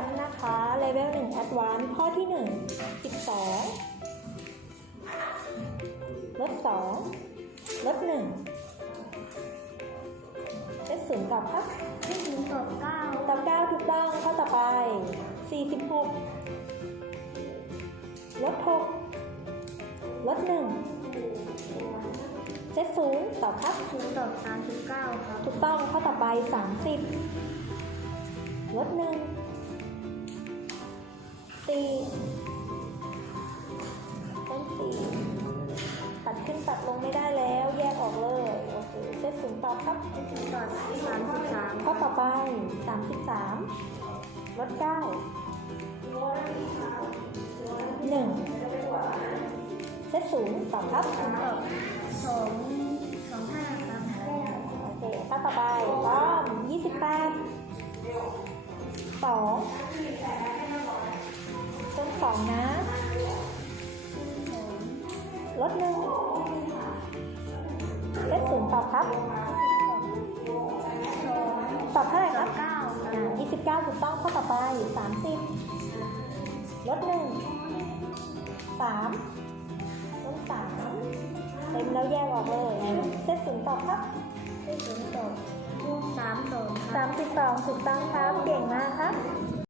มนะคะเลเวล1 Advance ข้อที่ 1 12ลด2ลด1เซตศูนย์ตอบครับที่ถึงตอบเก้าตอบ9ถูกต้องข้อต่อไป 46ลด6ลด1เซตศูนย์ตอบครับถึงตอบสามสิบเก้าครับถูกต้องข้อต่อไป 30 สี่ต้นสี่ตัดขึ้นตัดลงไม่ได้แล้ว แยกออกเลยโอเคเซตศูนย์ตอครับที่ถึงตอสามสิบสามข้อต่อไป33ลดเก้าหนึ่งเซตศูนย์ตอบครับสองสองห้าครับโอเคข้อต่อไปป้อม28สองต้นสอง นะลดหนึ่งเลขศูนย์ตอบครับ ตอบเท่าไหร่ครับเก้าครัอ่าบยี่สิบเก้าถูกต้องข้อต่อไปสามสิบลดหนึ่งสามลดสามเต็มแล้วแยกออกเลยเลขศูนย์ตอบครับที่ถึงตอบสามสองคสารับมสิบสองถูกต้องครับ เก่งมากครับ